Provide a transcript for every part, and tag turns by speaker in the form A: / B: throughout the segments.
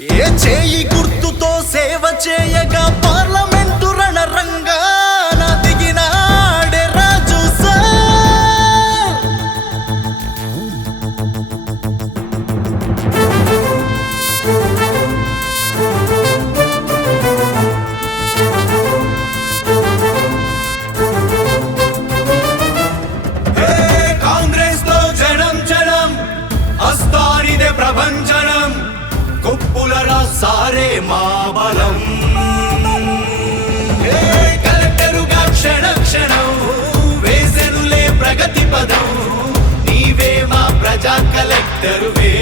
A: ఏ చేయి గుర్తుతో సేవ చేయగా పార్లమెంటు రణరంగా సారా సారే మా బలం. కలెక్టరుగా క్షణ క్షణం వేసెనులే ప్రగతి పదం నీవే మా ప్రజా కలెక్టరువే.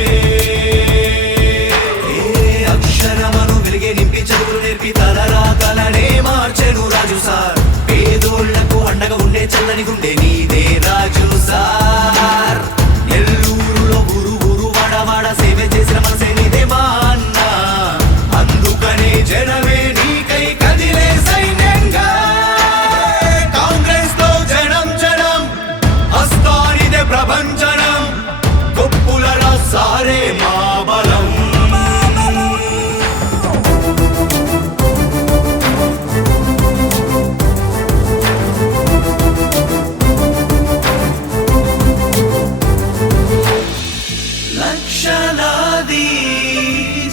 A: ఉన్నది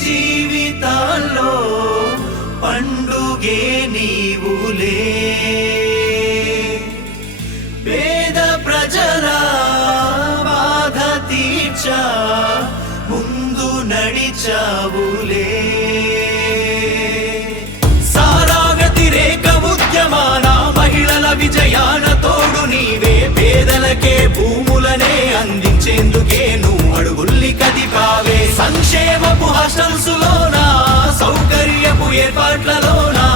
A: జీవితాల్లో పండుగే నీవులే. పేద ప్రజల బాధ తీర్చా ముందు నడిచావు ఏర్పాట్లలోనా?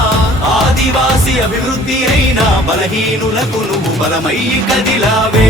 A: ఆదివాసి అభివృద్ధి అయినా బలహీనులకు నువ్వు బలమై కదిలావే.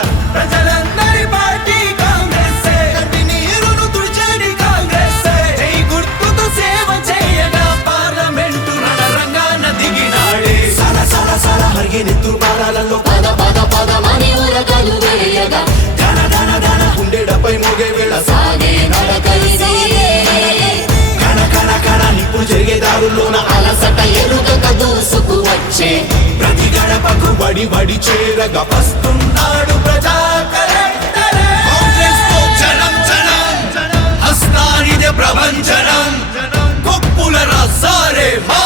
A: వచ్చి ప్రతి గడపకు వడి వడి చేరగా వస్తున్నాడు ప్రజా ప్రపంచనం కొప్పుల రాసారే మా